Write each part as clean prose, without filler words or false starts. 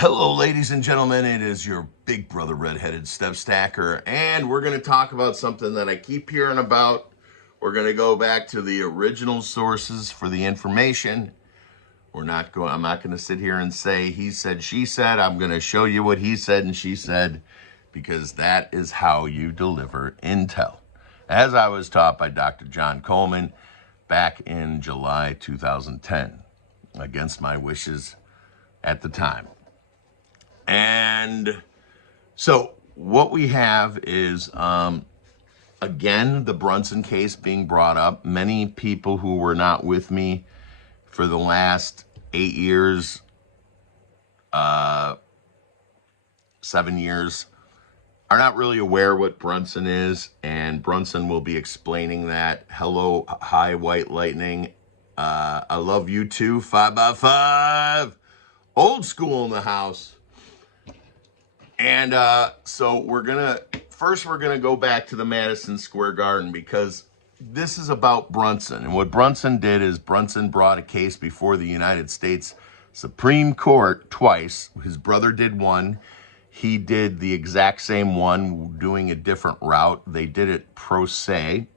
Hello, ladies and gentlemen. It is your big brother redheaded step stacker, and we're going to talk about something that I keep hearing about. We're going to go back to the original sources for the information. I'm not going to sit here and say he said, she said. I'm going to show you what he said and she said, because that is how you deliver intel. As I was taught by Dr. John Coleman back in July 2010, against my wishes at the time. And so what we have is, again, the Brunson case being brought up. Many people who were not with me for the last 8 years, 7 years, are not really aware what Brunson is, and Brunson will be explaining that. Hello, hi, White Lightning. I love you too, 5x5. Old school in the house. And so we're gonna go back to the Madison Square Garden, because this is about Brunson. And what Brunson did is Brunson brought a case before the United States Supreme Court twice. His brother did one. He did the exact same one, doing a different route. They did it pro se,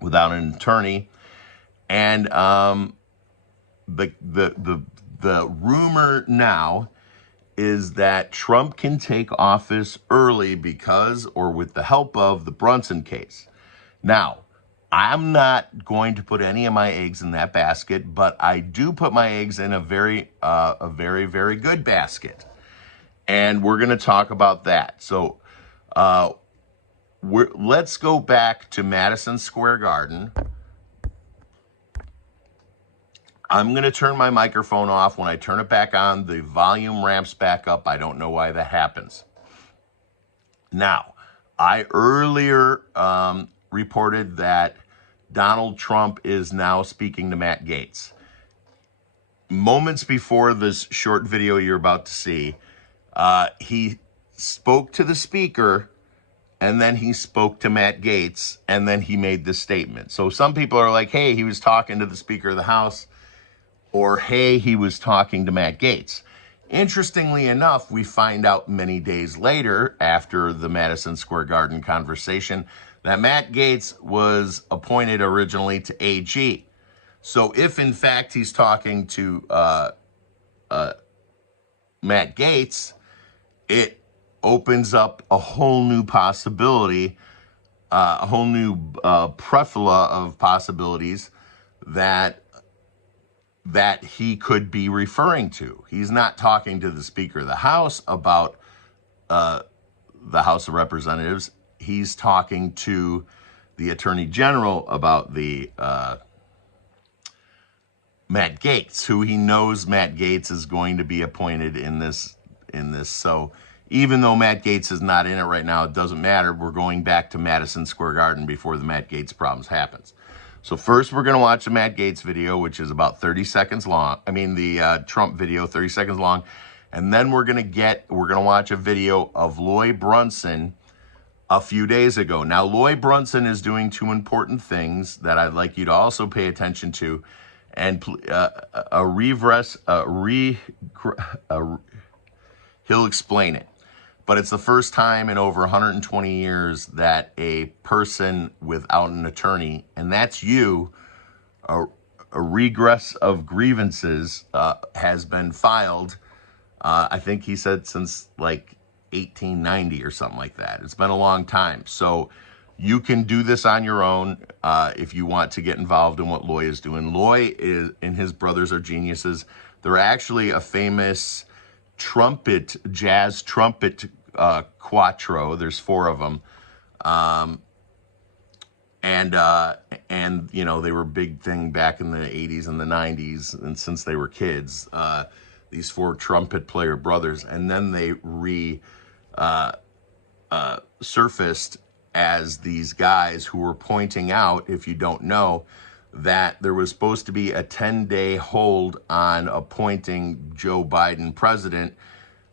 without an attorney. And the rumor now is that Trump can take office early because, or with the help of, the Brunson case. Now, I'm not going to put any of my eggs in that basket, but I do put my eggs in a very, very good basket. And we're going to talk about that. So let's go back to Madison Square Garden. I'm going to turn my microphone off. When I turn it back on, the volume ramps back up. I don't know why that happens. Now, I earlier reported that Donald Trump is now speaking to Matt Gaetz. Moments before this short video you're about to see, he spoke to the speaker, and then he spoke to Matt Gaetz, and then he made this statement. So some people are like, hey, he was talking to the Speaker of the House, or, hey, he was talking to Matt Gaetz. Interestingly enough, we find out many days later, after the Madison Square Garden conversation, that Matt Gaetz was appointed originally to AG. So if, in fact, he's talking to Matt Gaetz, it opens up a whole new possibility, a whole new plethora of possibilities that he could be referring to. He's not talking to the Speaker of the House about the House of Representatives. He's talking to the Attorney General about the Matt Gaetz, who he knows Matt Gaetz is going to be appointed in this. So even though Matt Gaetz is not in it right now, it doesn't matter. We're going back to Madison Square Garden before the Matt Gaetz problems happens. So first, we're going to watch the Matt Gaetz video, which is about 30 seconds long. I mean, the Trump video, 30 seconds long. And then we're going to watch a video of Loy Brunson a few days ago. Now, Loy Brunson is doing two important things that I'd like you to also pay attention to. And he'll explain it. But it's the first time in over 120 years that a person without an attorney, and that's you, a regress of grievances has been filed. I think he said since like 1890 or something like that. It's been a long time. So you can do this on your own if you want to get involved in what Loy is doing. Loy and his brothers are geniuses. They're actually a famous jazz trumpet quattro. There's 4 of them. And you know, they were a big thing back in the 80s and the 90s, and since they were kids, these 4 trumpet player brothers, and then they surfaced as these guys who were pointing out, if you don't know, that there was supposed to be a 10-day hold on appointing Joe Biden president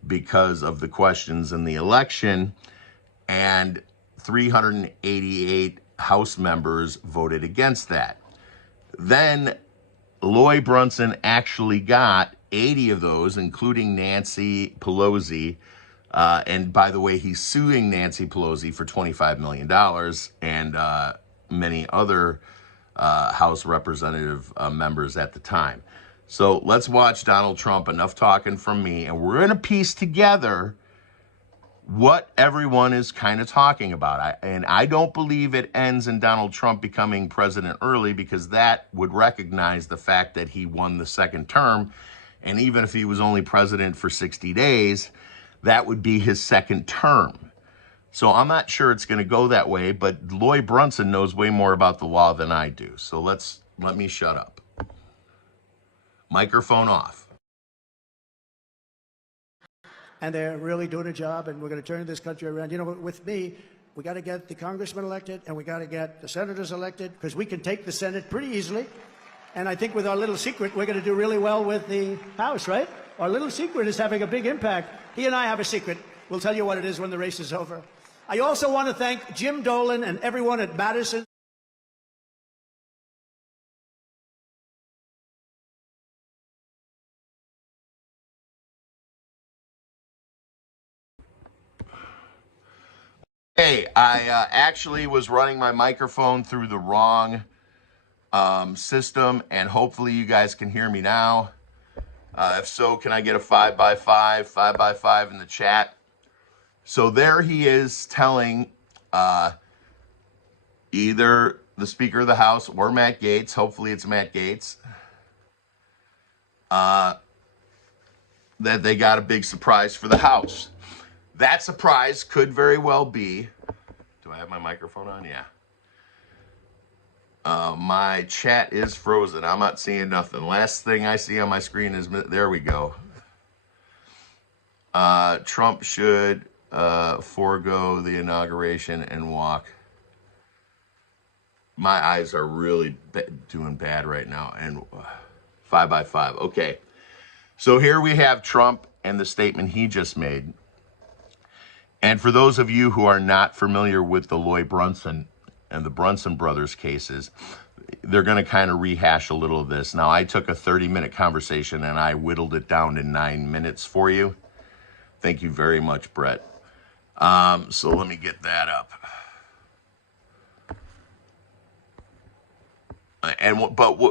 because of the questions in the election, and 388 House members voted against that. Then Loy Brunson actually got 80 of those, including Nancy Pelosi. And by the way, he's suing Nancy Pelosi for $25 million and many other House representative members at the time. So let's watch Donald Trump. Enough talking from me. And we're going to piece together what everyone is kind of talking about. And I don't believe it ends in Donald Trump becoming president early, because that would recognize the fact that he won the second term. And even if he was only president for 60 days, that would be his second term. So I'm not sure it's going to go that way, but Lloyd Brunson knows way more about the law than I do. So let me shut up. Microphone off. And they're really doing a job, and we're going to turn this country around. You know, with me, we got to get the congressmen elected, and we got to get the senators elected, because we can take the Senate pretty easily. And I think with our little secret, we're going to do really well with the House, right? Our little secret is having a big impact. He and I have a secret. We'll tell you what it is when the race is over. I also want to thank Jim Dolan and everyone at Madison. Hey, I actually was running my microphone through the wrong system, and hopefully you guys can hear me now. If so, can I get a 5x5 in the chat? So there he is telling either the Speaker of the House or Matt Gaetz, hopefully it's Matt Gaetz, that they got a big surprise for the House. That surprise could very well be, do I have my microphone on? Yeah. My chat is frozen. I'm not seeing nothing. Last thing I see on my screen is, there we go. Trump should forego the inauguration and walk. My eyes are really doing bad right now. And 5x5. Okay. So here we have Trump and the statement he just made. And for those of you who are not familiar with the Lloyd Brunson and the Brunson brothers cases, they're going to kind of rehash a little of this. Now, I took a 30-minute conversation and I whittled it down to 9 minutes for you. Thank you very much, Brett. So let me get that up.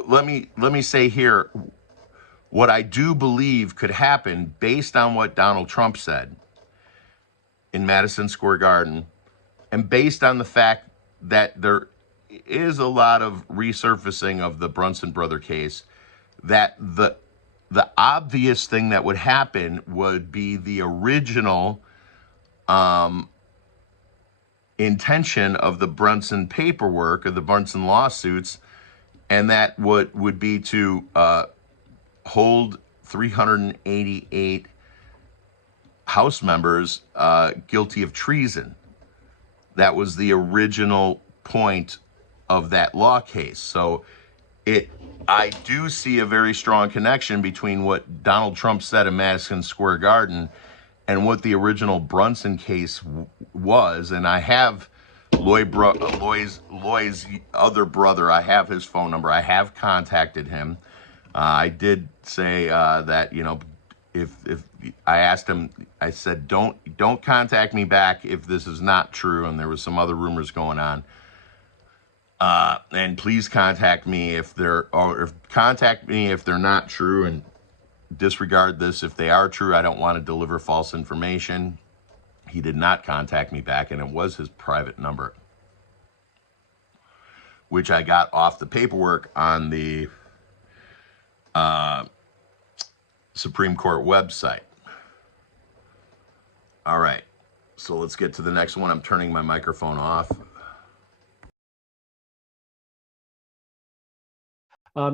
Let me say here, what I do believe could happen based on what Donald Trump said in Madison Square Garden, and based on the fact that there is a lot of resurfacing of the Brunson brother case, that the obvious thing that would happen would be the original intention of the Brunson paperwork, of the Brunson lawsuits, and that would be to hold 388 House members guilty of treason. That was the original point of that law case. So I do see a very strong connection between what Donald Trump said in Madison Square Garden and what the original Brunson case was. And I have Lloyd's other brother, I have his phone number. I have contacted him. I did say that, you know, if I asked him, I said, don't contact me back if this is not true, and there was some other rumors going on. And please contact me if they're not true, and disregard this if they are true. I don't want to deliver false information. He did not contact me back, and it was his private number, which I got off the paperwork on the Supreme Court website. All right, so let's get to the next one. I'm turning my microphone off.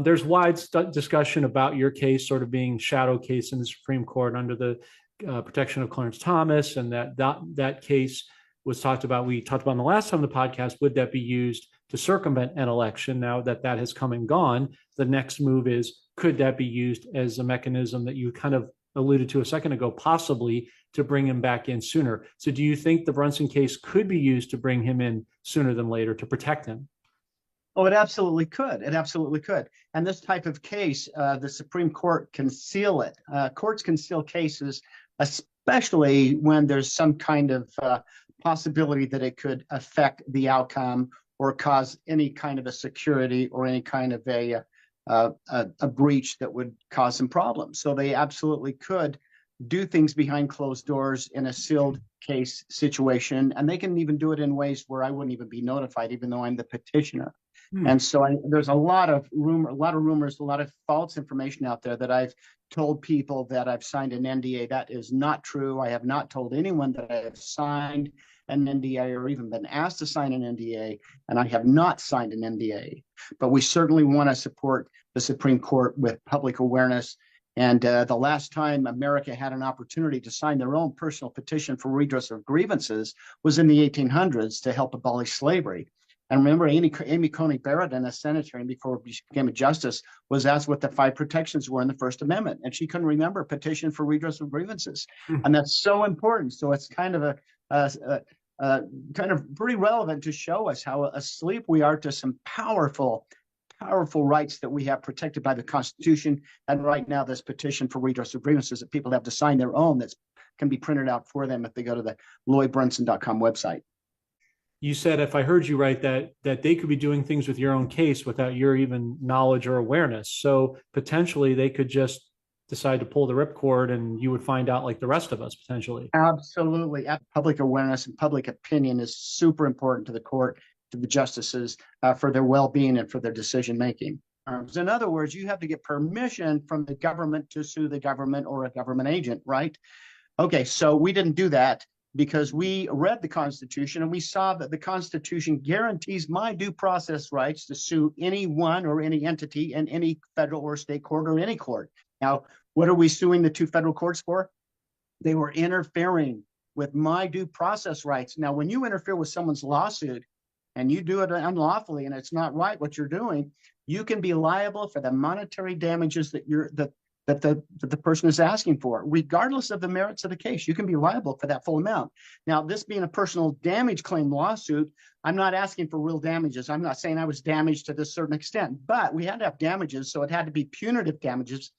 There's wide discussion about your case sort of being shadow case in the Supreme Court under the protection of Clarence Thomas, and that case was talked about. We talked about in the last time on the podcast, would that be used to circumvent an election? Now that has come and gone, the next move is, could that be used as a mechanism that you kind of alluded to a second ago, possibly to bring him back in sooner? So do you think the Brunson case could be used to bring him in sooner than later to protect him? Oh, it absolutely could. It absolutely could. And this type of case, the Supreme Court can seal it. Courts can seal cases, especially when there's some kind of possibility that it could affect the outcome or cause any kind of a security or any kind of a breach that would cause some problems. So they absolutely could do things behind closed doors in a sealed case situation, and they can even do it in ways where I wouldn't even be notified, even though I'm the petitioner. And so there's a lot of rumors, a lot of false information out there that I've told people that I've signed an NDA. That is not true. I have not told anyone that I have signed an NDA or even been asked to sign an NDA, and I have not signed an NDA. But we certainly want to support the Supreme Court with public awareness. And the last time America had an opportunity to sign their own personal petition for redress of grievances was in the 1800s to help abolish slavery. And remember, Amy Coney Barrett, in a senator, and before she became a justice, was asked what the 5 protections were in the First Amendment, and she couldn't remember a petition for redress of grievances, and that's so important. So it's kind of kind of pretty relevant to show us how asleep we are to some powerful rights that we have protected by the Constitution. And right now, this petition for redress of grievances that people have to sign their own that can be printed out for them if they go to the LloydBrunson.com website. You said, if I heard you right, that they could be doing things with your own case without your even knowledge or awareness. So potentially they could just decide to pull the ripcord and you would find out like the rest of us potentially. Absolutely. Public awareness and public opinion is super important to the court, to the justices, for their well-being and for their decision-making. In other words, you have to get permission from the government to sue the government or a government agent, right? Okay, so we didn't do that, because we read the Constitution and we saw that the Constitution guarantees my due process rights to sue anyone or any entity in any federal or state court or any court. Now, what are we suing the 2 federal courts for? They were interfering with my due process rights. Now, when you interfere with someone's lawsuit and you do it unlawfully and it's not right what you're doing, you can be liable for the monetary damages that the person is asking for, regardless of the merits of the case. You can be liable for that full amount. Now, this being a personal damage claim lawsuit, I'm not asking for real damages. I'm not saying I was damaged to this certain extent, but we had to have damages, so it had to be punitive damages,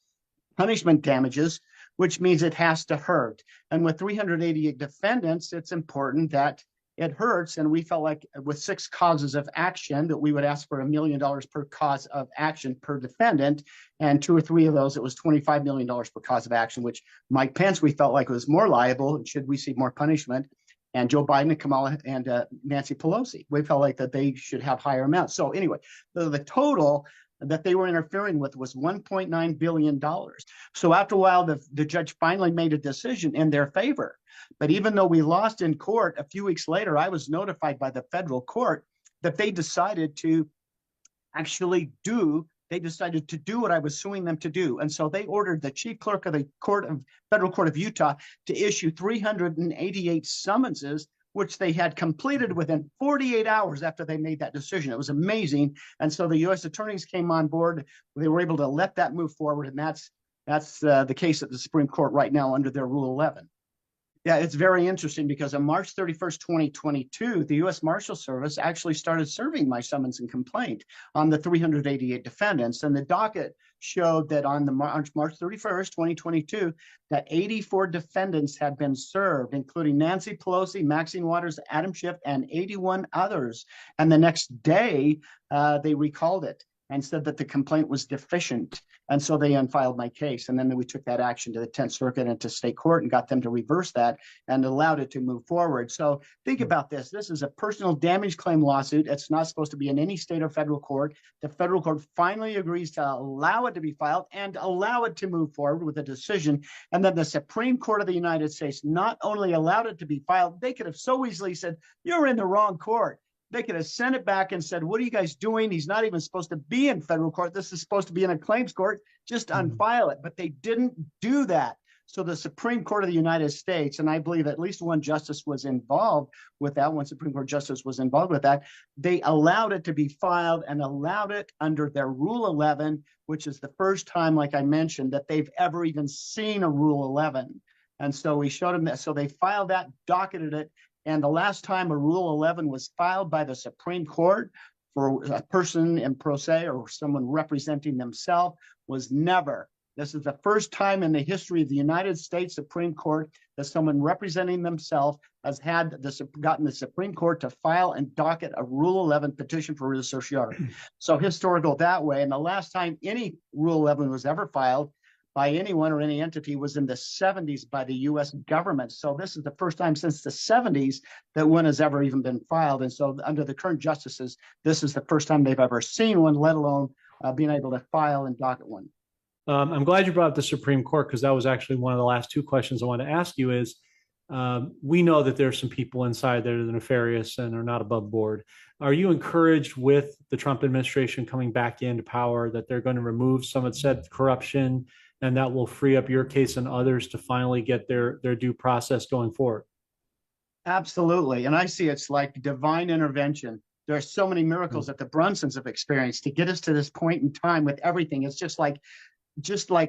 punishment damages, which means it has to hurt. And with 388 defendants, it's important that it hurts. And we felt like with 6 causes of action that we would ask for $1 million per cause of action per defendant. And 2 or 3 of those, it was $25 million per cause of action, which Mike Pence, we felt like was more liable should we see more punishment. And Joe Biden and Kamala and Nancy Pelosi, we felt like that they should have higher amounts. So anyway, the total that they were interfering with was $1.9 billion. So after a while, the judge finally made a decision in their favor. But even though we lost in court, a few weeks later, I was notified by the federal court that they decided to do what I was suing them to do. And so they ordered the chief clerk of the federal court of Utah to issue 388 summonses, which they had completed within 48 hours after they made that decision. It was amazing. And so the U.S. attorneys came on board. They were able to let that move forward. And that's the case at the Supreme Court right now under their Rule 11. Yeah, it's very interesting because on March 31st, 2022, the U.S. Marshal Service actually started serving my summons and complaint on the 388 defendants. And the docket showed that on the March 31st, 2022, that 84 defendants had been served, including Nancy Pelosi, Maxine Waters, Adam Schiff, and 81 others. And the next day, they recalled it and said that the complaint was deficient. And so they unfiled my case. And then we took that action to the 10th Circuit and to state court and got them to reverse that and allowed it to move forward. So think about this. This is a personal damage claim lawsuit. It's not supposed to be in any state or federal court. The federal court finally agrees to allow it to be filed and allow it to move forward with a decision. And then the Supreme Court of the United States not only allowed it to be filed, they could have so easily said, you're in the wrong court. They could have sent it back and said, what are you guys doing? He's not even supposed to be in federal court. This is supposed to be in a claims court. Just unfile it. But they didn't do that. So the Supreme Court of the United States, and I believe at least one justice was involved with that, one Supreme Court justice was involved with that, they allowed it to be filed and allowed it under their Rule 11, which is the first time, like I mentioned, that they've ever even seen a Rule 11. And so we showed them that. So they filed that, docketed it. And the last time a Rule 11 was filed by the Supreme Court for a person in pro se or someone representing themselves was never. This is the first time in the history of the United States Supreme Court that someone representing themselves has gotten the Supreme Court to file and docket a Rule 11 petition for writ of certiorari. So historical that way. And the last time any Rule 11 was ever filed by anyone or any entity was in the 70s by the U.S. government. So this is the first time since the 70s that one has ever even been filed. And so under the current justices, this is the first time they've ever seen one, let alone being able to file and docket one. I'm glad you brought up the Supreme Court, because that was actually one of the last two questions I want to ask you is, we know that there's some people inside that are nefarious and are not above board. Are you encouraged with the Trump administration coming back into power that they're going to remove some of said corruption, and that will free up your case and others to finally get their due process going forward? Absolutely. And I see it's like divine intervention. There are so many miracles that the Brunsons have experienced to get us to this point in time with everything. It's just like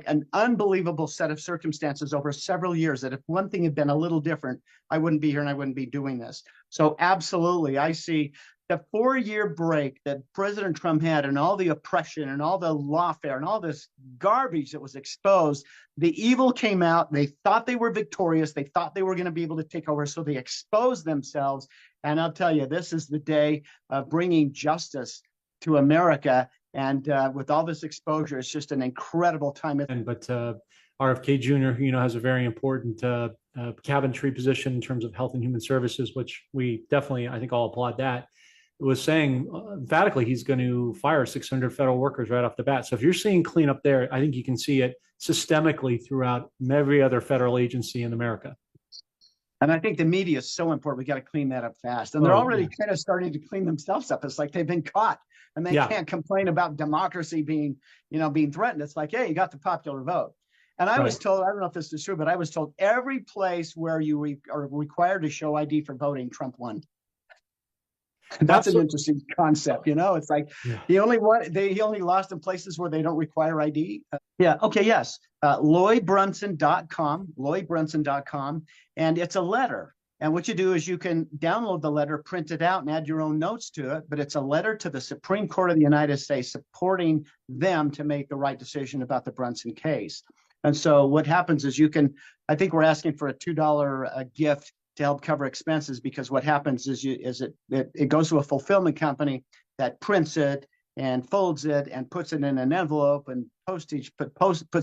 an unbelievable set of circumstances over several years that if one thing had been a little different, I wouldn't be here and I wouldn't be doing this. So absolutely, I see the 4-year break that President Trump had and all the oppression and all the lawfare and all this garbage that was exposed. The evil came out. They thought they were victorious. They thought they were going to be able to take over. So they exposed themselves. And I'll tell you, this is the day of bringing justice to America. And with all this exposure, it's just an incredible time. But RFK Jr., has a very important cabinetry position in terms of health and human services, which we definitely, I think, all applaud that. It was saying emphatically he's going to fire 600 federal workers right off the bat. So if you're seeing cleanup there, I think you can see it systemically throughout every other federal agency in America. And I think the media is so important. We got to clean that up fast. And they're already kind of starting to clean themselves up. It's like they've been caught and they can't complain about democracy being threatened. It's like, hey, you got the popular vote. And I was told, I don't know if this is true, but I was told every place where you are required to show ID for voting, Trump won. That's an interesting concept, It's like he only lost in places where they don't require ID. Yes. LloydBrunson.com, and it's a letter. And what you do is you can download the letter, print it out, and add your own notes to it. But it's a letter to the Supreme Court of the United States supporting them to make the right decision about the Brunson case. And so what happens is I think we're asking for a $2 gift to help cover expenses, because what happens is it goes to a fulfillment company that prints it and folds it and puts it in an envelope and puts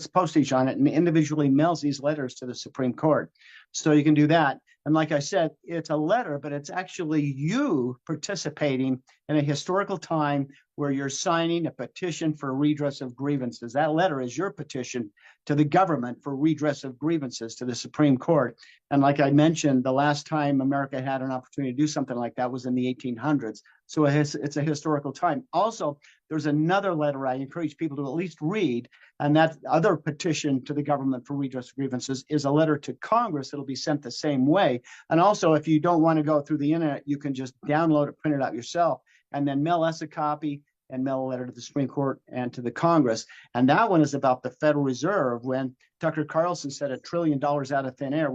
postage on it and individually mails these letters to the Supreme Court. So you can do that. And like I said, it's a letter, but it's actually you participating in a historical time where you're signing a petition for redress of grievances. That letter is your petition to the government for redress of grievances to the Supreme Court. And like I mentioned, the last time America had an opportunity to do something like that was in the 1800s. So it's a historical time. Also, there's another letter I encourage people to at least read, and that other petition to the government for redress of grievances is a letter to Congress. It'll be sent the same way. And also, if you don't want to go through the internet, you can just download it, print it out yourself, and then mail us a copy and mail a letter to the Supreme Court and to the Congress. And that one is about the Federal Reserve. When Tucker Carlson said $1 trillion out of thin air,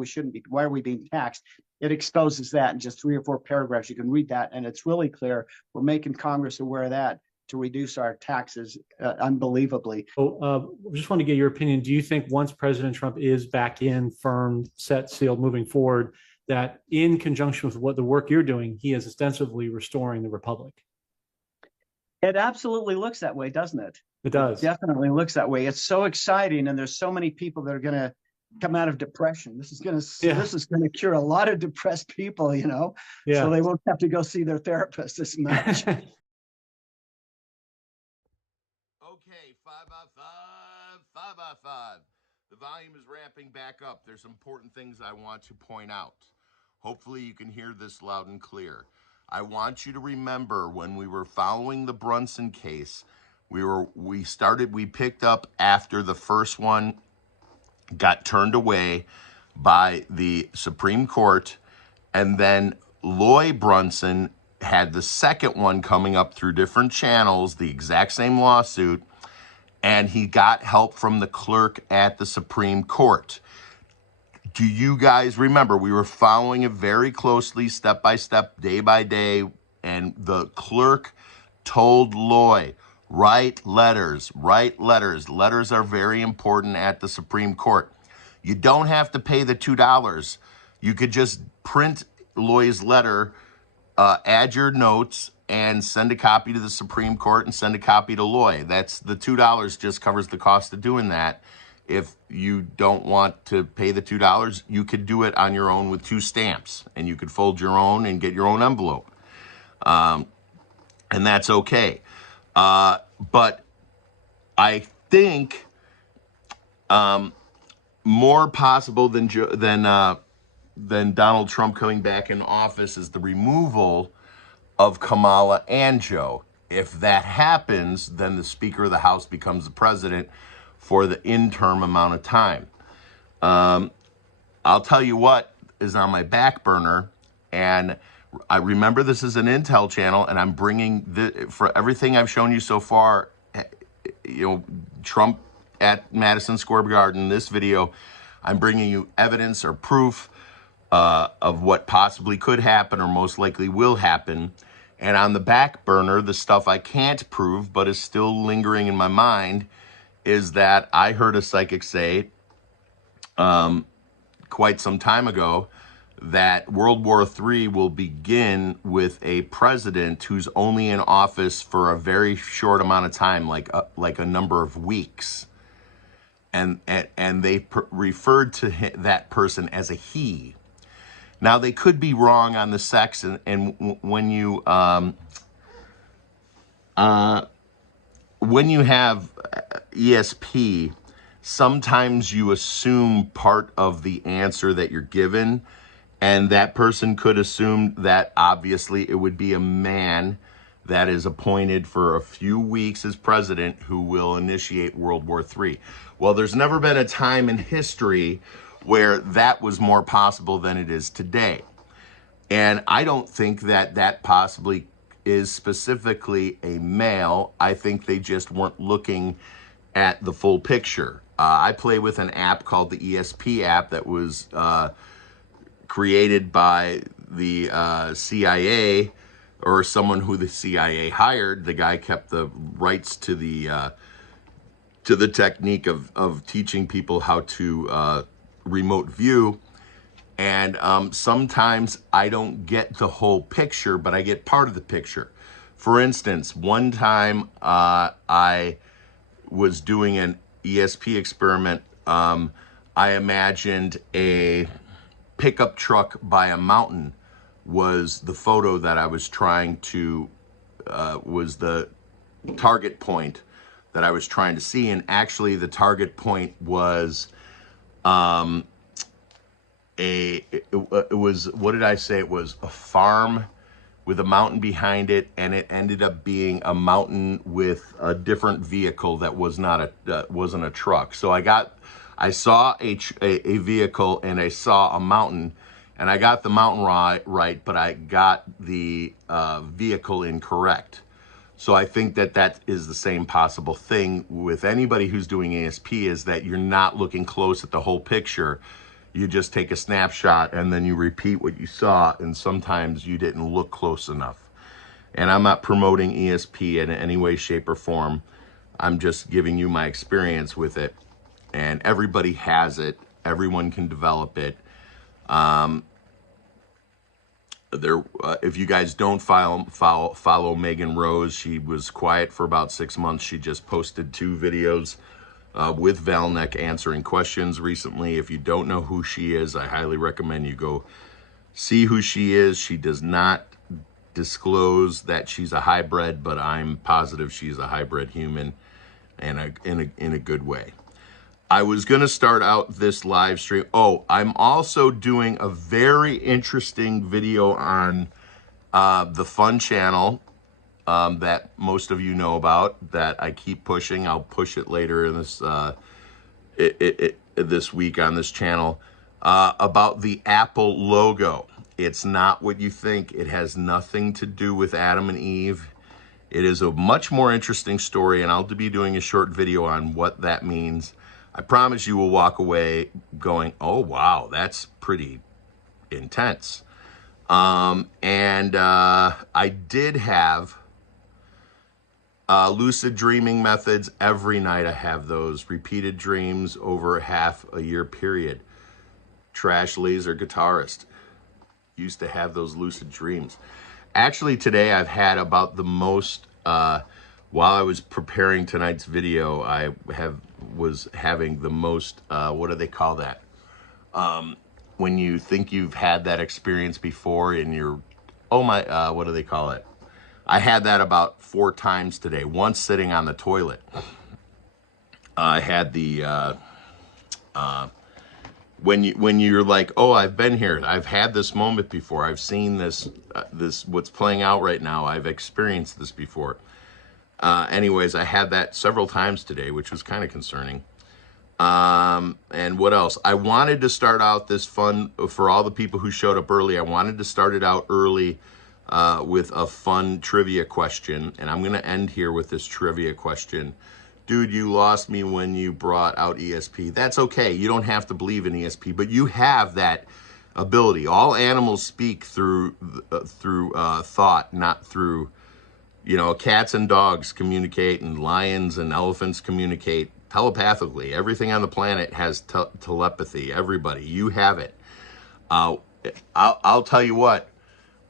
why are we being taxed? It exposes that in just 3 or 4 paragraphs. You can read that, and it's really clear. We're making Congress aware of that to reduce our taxes unbelievably. So, just want to get your opinion. Do you think once President Trump is back in, firm, set, sealed, moving forward, that in conjunction with what the work you're doing, he is ostensibly restoring the republic? It absolutely looks that way, doesn't it? It does. It definitely looks that way. It's so exciting, and there's so many people that are going to come out of depression. This is going to cure a lot of depressed people, so they won't have to go see their therapist as much. Okay, 5 The volume is ramping back up. There's important things I want to point out. Hopefully you can hear this loud and clear. I want you to remember when we were following the Brunson case, we picked up after the first one got turned away by the Supreme Court, and then Lloyd Brunson had the second one coming up through different channels, the exact same lawsuit, and he got help from the clerk at the Supreme Court. Do you guys remember? We were following it very closely, step by step, day by day, and the clerk told Loy, write letters, write letters. Letters are very important at the Supreme Court. You don't have to pay the $2. You could just print Loy's letter, add your notes, and send a copy to the Supreme Court and send a copy to Loy. That's the $2 just covers the cost of doing that. If you don't want to pay the $2, you could do it on your own with 2 stamps, and you could fold your own and get your own envelope. And that's okay. But I think more possible than Donald Trump coming back in office is the removal of Kamala and Joe. If that happens, then the Speaker of the House becomes the president for the interim amount of time. I'll tell you what is on my back burner, and I remember this is an Intel channel, and I'm bringing for everything I've shown you so far, Trump at Madison Square Garden, this video, I'm bringing you evidence or proof of what possibly could happen or most likely will happen. And on the back burner, the stuff I can't prove but is still lingering in my mind is that I heard a psychic say quite some time ago that World War III will begin with a president who's only in office for a very short amount of time, like a number of weeks. And they referred to that person as a he. Now, they could be wrong on the sex, and when you have ESP, sometimes you assume part of the answer that you're given, and that person could assume that obviously it would be a man that is appointed for a few weeks as president who will initiate World War III. Well, there's never been a time in history where that was more possible than it is today. And I don't think that that possibly is specifically a male. I think they just weren't looking at the full picture. I play with an app called the ESP app that was created by the CIA, or someone who the CIA hired. The guy kept the rights to the technique of teaching people how to remote view. And sometimes I don't get the whole picture, but I get part of the picture. For instance, one time I was doing an ESP experiment. I imagined a pickup truck by a mountain was the photo that I was trying to, was the target point that I was trying to see. And actually the target point was it was, what did I say? It was a farm with a mountain behind it, and it ended up being a mountain with a different vehicle that was not wasn't a truck. So I saw a vehicle and I saw a mountain, and I got the mountain right, but I got the vehicle incorrect. So I think that that is the same possible thing with anybody who's doing ASP, is that you're not looking close at the whole picture. You just take a snapshot and then you repeat what you saw, and sometimes you didn't look close enough. And I'm not promoting ESP in any way, shape, or form. I'm just giving you my experience with it. And everybody has it. Everyone can develop it. If you guys don't follow Megan Rose, she was quiet for about 6 months. She just posted 2 videos with Valnek answering questions recently. If you don't know who she is, I highly recommend you go see who she is. She does not disclose that she's a hybrid, but I'm positive she's a hybrid human, and in a good way. I was going to start out this live stream. Oh, I'm also doing a very interesting video on the Fun channel that most of you know about, that I keep pushing. I'll push it later in this this week on this channel, about the Apple logo. It's not what you think. It has nothing to do with Adam and Eve. It is a much more interesting story, and I'll be doing a short video on what that means. I promise you will walk away going, oh, wow, that's pretty intense. I did have Lucid dreaming methods, every night I have those. Repeated dreams over half a year period. Trash laser guitarist. Used to have those lucid dreams. Actually, today I've had about the most, while I was preparing tonight's video, was having the most, what do they call that? When you think you've had that experience before and you're, oh my, what do they call it? I had that about 4 times today. Once sitting on the toilet. I had the, when you're like, oh, I've been here. I've had this moment before. I've seen this, what's playing out right now. I've experienced this before. Anyways, I had that several times today, which was kind of concerning. And what else? I wanted to start out this fun for all the people who showed up early. I wanted to start it out early with a fun trivia question. And I'm going to end here with this trivia question. Dude, you lost me when you brought out ESP. That's okay. You don't have to believe in ESP, but you have that ability. All animals speak through thought, not through, cats and dogs communicate, and lions and elephants communicate telepathically. Everything on the planet has telepathy. Everybody, you have it. I'll tell you what.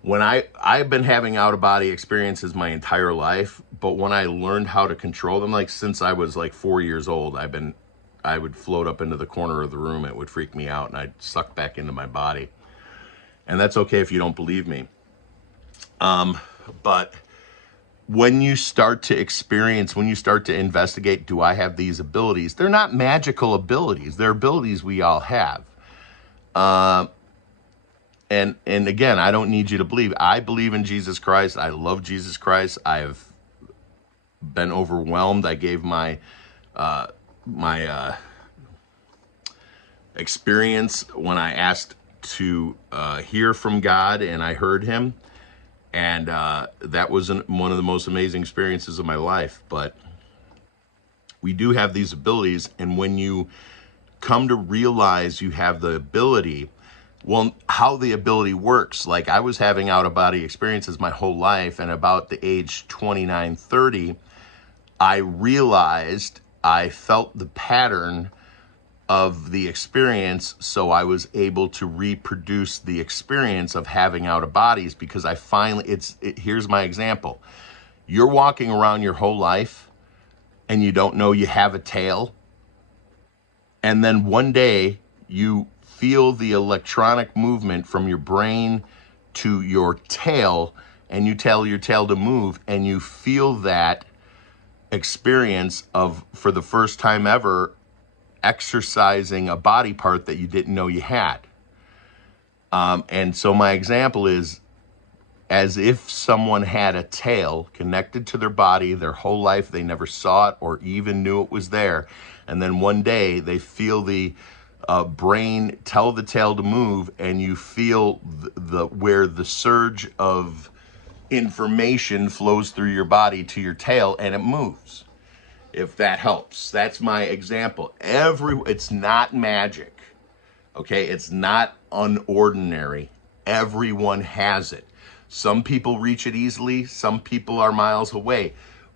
When I've been having out-of-body experiences my entire life, but when I learned how to control them, like since I was like 4 years old, I would float up into the corner of the room. It would freak me out, and I'd suck back into my body. And that's okay if you don't believe me. But when you start to experience, when you start to investigate, do I have these abilities? They're not magical abilities. They're abilities we all have. And again, I don't need you to believe. I believe in Jesus Christ. I love Jesus Christ. I have been overwhelmed. I gave my experience when I asked to hear from God, and I heard him. And that was one of the most amazing experiences of my life. But we do have these abilities, and when you come to realize you have the ability, well, how the ability works, like I was having out-of-body experiences my whole life, and about the age 29, 30, I realized I felt the pattern of the experience, so I was able to reproduce the experience of having out-of-bodies, because I finally, here's my example. You're walking around your whole life, and you don't know you have a tail, and then one day, you feel the electronic movement from your brain to your tail, and you tell your tail to move, and you feel that experience of, for the first time ever, exercising a body part that you didn't know you had. And so my example is as if someone had a tail connected to their body their whole life. They never saw it or even knew it was there. And then one day they feel the brain tell the tail to move, and you feel where the surge of information flows through your body to your tail, and it moves. If that helps, that's my example. It's not magic, okay? It's not unordinary. Everyone has it. Some people reach it easily. Some people are miles away,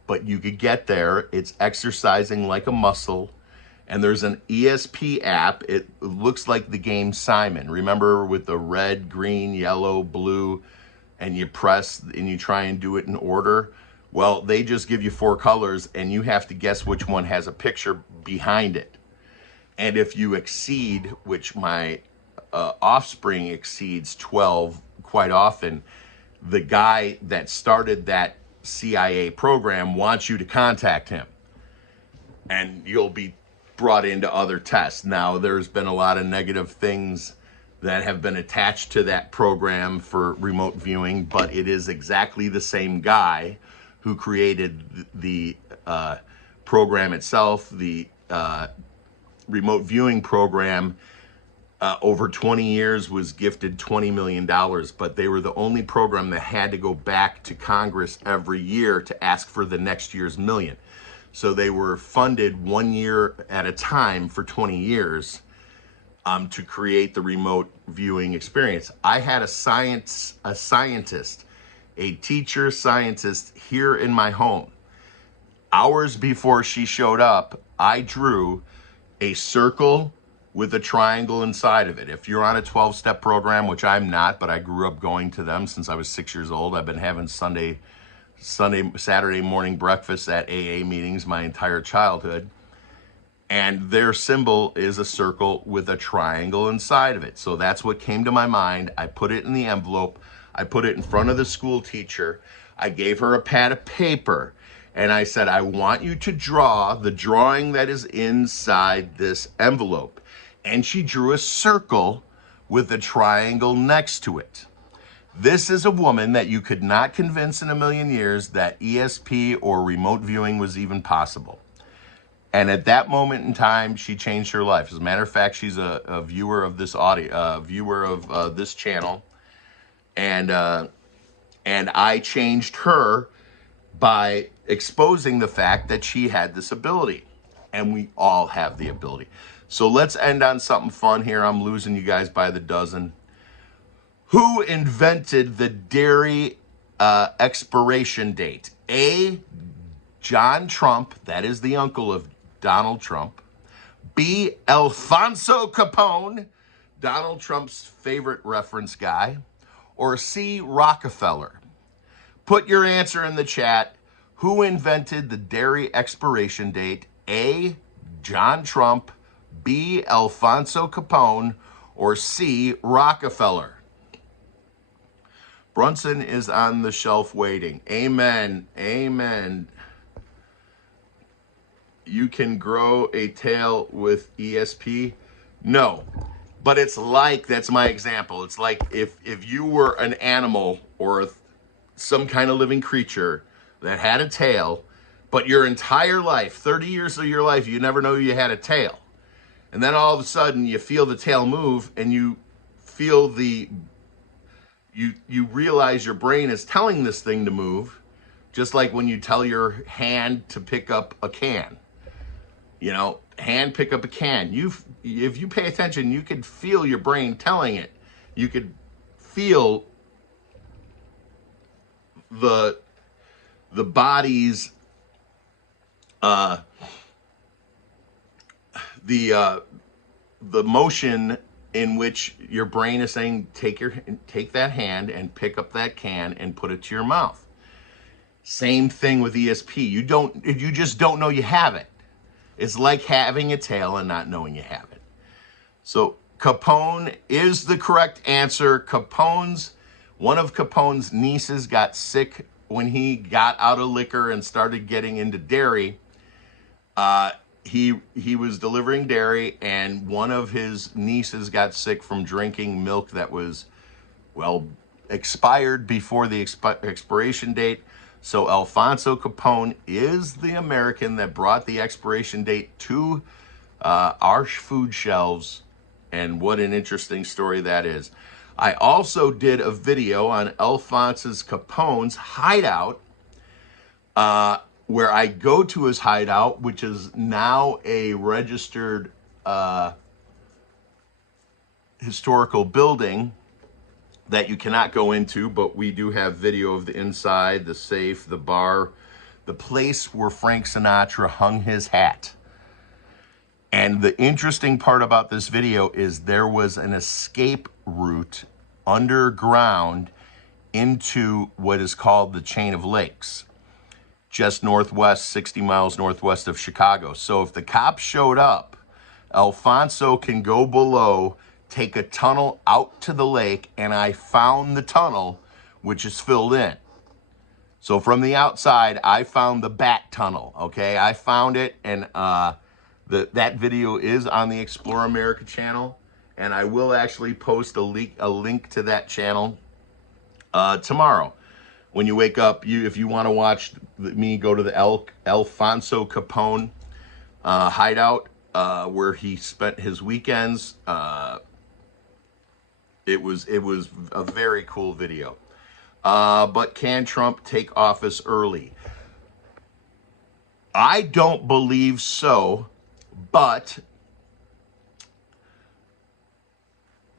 but you could get there. It's exercising like a muscle. And there's an ESP app. It looks like the game Simon. Remember, with the red, green, yellow, blue, and you press and you try and do it in order? Well, they just give you 4 colors, and you have to guess which one has a picture behind it. And if you exceed, which my offspring exceeds 12 quite often, the guy that started that CIA program wants you to contact him. And you'll be brought into other tests. Now, there's been a lot of negative things that have been attached to that program for remote viewing, but it is exactly the same guy who created the program itself. The remote viewing program over 20 years was gifted $20 million, but they were the only program that had to go back to Congress every year to ask for the next year's million. So they were funded 1 year at a time for 20 years to create the remote viewing experience. I had a scientist, a teacher scientist here in my home. hours before she showed up, I drew a circle with a triangle inside of it. If you're on a 12-step program, which I'm not, but I grew up going to them since I was 6 years old. I've been having Saturday morning breakfast at AA meetings my entire childhood. And their symbol is a circle with a triangle inside of it. So that's what came to my mind. I put it in the envelope. I put it in front of the school teacher. I gave her a pad of paper. And I said, I want you to draw the drawing that is inside this envelope. And she drew a circle with a triangle next to it. This is a woman that you could not convince in a million years that ESP or remote viewing was even possible. And at that moment in time, she changed her life. As a matter of fact, she's a viewer of this viewer of this channel. And I changed her by exposing the fact that she had this ability. And we all have the ability. So let's end on something fun here. I'm losing you guys by the dozen. Who invented the dairy expiration date? A, John Trump, that is the uncle of Donald Trump. B, Alfonso Capone, Donald Trump's favorite reference guy. Or C, Rockefeller. Put your answer in the chat. Who invented the dairy expiration date? A, John Trump, B, Alfonso Capone, or C, Rockefeller. Brunson is on the shelf waiting. Amen. Amen. You can grow a tail with ESP? No. But it's like, that's my example. It's like if you were an animal or some kind of living creature that had a tail, but your entire life, 30 years of your life, you never know you had a tail. And then all of a sudden you feel the tail move and you feel you realize your brain is telling this thing to move, just like when you tell your hand to pick up a can. You know, hand pick up a can. If you pay attention, you could feel your brain telling it. You could feel the body's the motion in which your brain is saying, take that hand and pick up that can and put it to your mouth. Same thing with ESP. You just don't know you have it. It's like having a tail and not knowing you have it. So Capone is the correct answer. One of Capone's nieces got sick when he got out of liquor and started getting into dairy. He was delivering dairy, and one of his nieces got sick from drinking milk that was, well, expired before the expiration date. So Alfonso Capone is the American that brought the expiration date to our food shelves, and what an interesting story that is. I also did a video on Alfonso Capone's hideout, where I go to his hideout, which is now a registered historical building that you cannot go into, but we do have video of the inside, the safe, the bar, the place where Frank Sinatra hung his hat. And the interesting part about this video is there was an escape route underground into what is called the Chain of Lakes, just northwest, 60 miles northwest of Chicago. So if the cops showed up, Alfonso can go below, take a tunnel out to the lake, and I found the tunnel, which is filled in. So from the outside, I found the bat tunnel, okay? I found it, and that video is on the Explore America channel, and I will actually post a link to that channel tomorrow. When you wake up, if you want to watch me go to the Alfonso Capone hideout, where he spent his weekends, it was a very cool video. But can Trump take office early? I don't believe so, but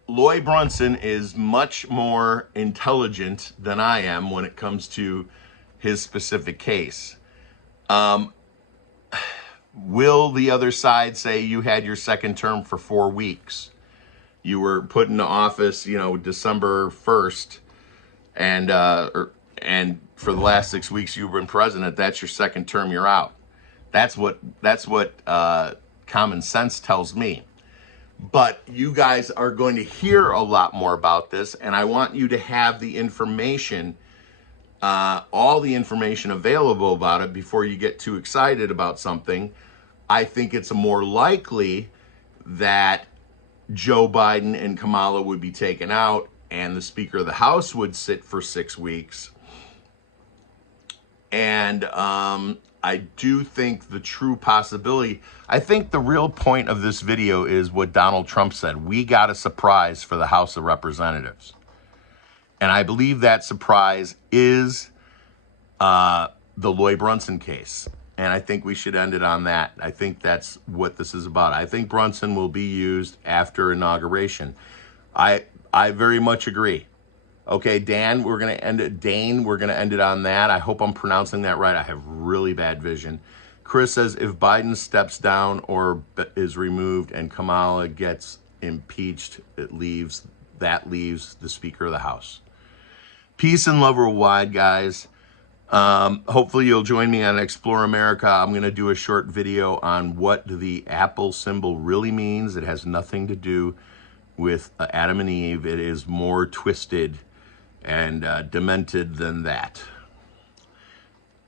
Lloyd Brunson is much more intelligent than I am when it comes to his specific case. will the other side say you had your second term for 4 weeks? You were put into office, December 1st, and for the last 6 weeks you've been president. That's your second term. You're out. That's what common sense tells me. But you guys are going to hear a lot more about this, and I want you to have the information, all the information available about it before you get too excited about something. I think it's more likely that Joe Biden and Kamala would be taken out and the Speaker of the House would sit for 6 weeks. And I do think the true possibility, I think the real point of this video is what Donald Trump said. We got a surprise for the House of Representatives. And I believe that surprise is the Lloyd Brunson case. And I think we should end it on that. I think that's what this is about. I think Brunson will be used after inauguration. I very much agree. Okay, Dan, we're going to end it. Dane, we're going to end it on that. I hope I'm pronouncing that right. I have really bad vision. Chris says, if Biden steps down or is removed and Kamala gets impeached, that leaves the Speaker of the House. Peace and love worldwide, guys. Hopefully you'll join me on Explore America. I'm going to do a short video on what the Apple symbol really means. It has nothing to do with Adam and Eve. It is more twisted and demented than that,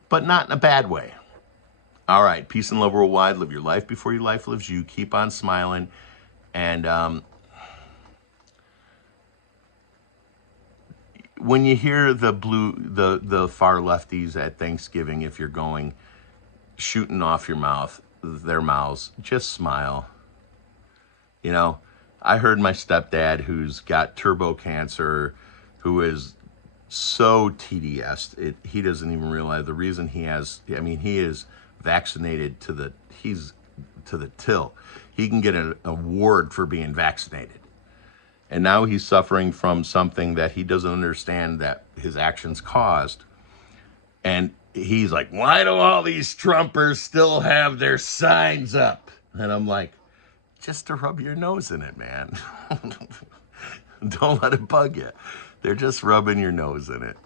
but not in a bad way. All right, peace and love worldwide. Live your life before your life lives you. Keep on smiling. And when you hear the far lefties at Thanksgiving, if you're going, shooting off their mouths, just smile. I heard my stepdad, who's got turbo cancer, who is so TDS, he doesn't even realize the reason he is vaccinated he's to the till. He can get an award for being vaccinated. And now he's suffering from something that he doesn't understand that his actions caused. And he's like, why do all these Trumpers still have their signs up? And I'm like, just to rub your nose in it, man. Don't let it bug you. They're just rubbing your nose in it.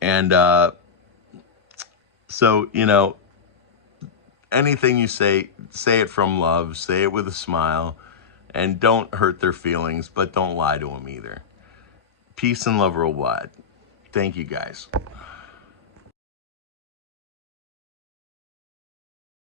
And so, anything you say it from love, say it with a smile, and don't hurt their feelings, but don't lie to them either. Peace and love worldwide. Thank you, guys.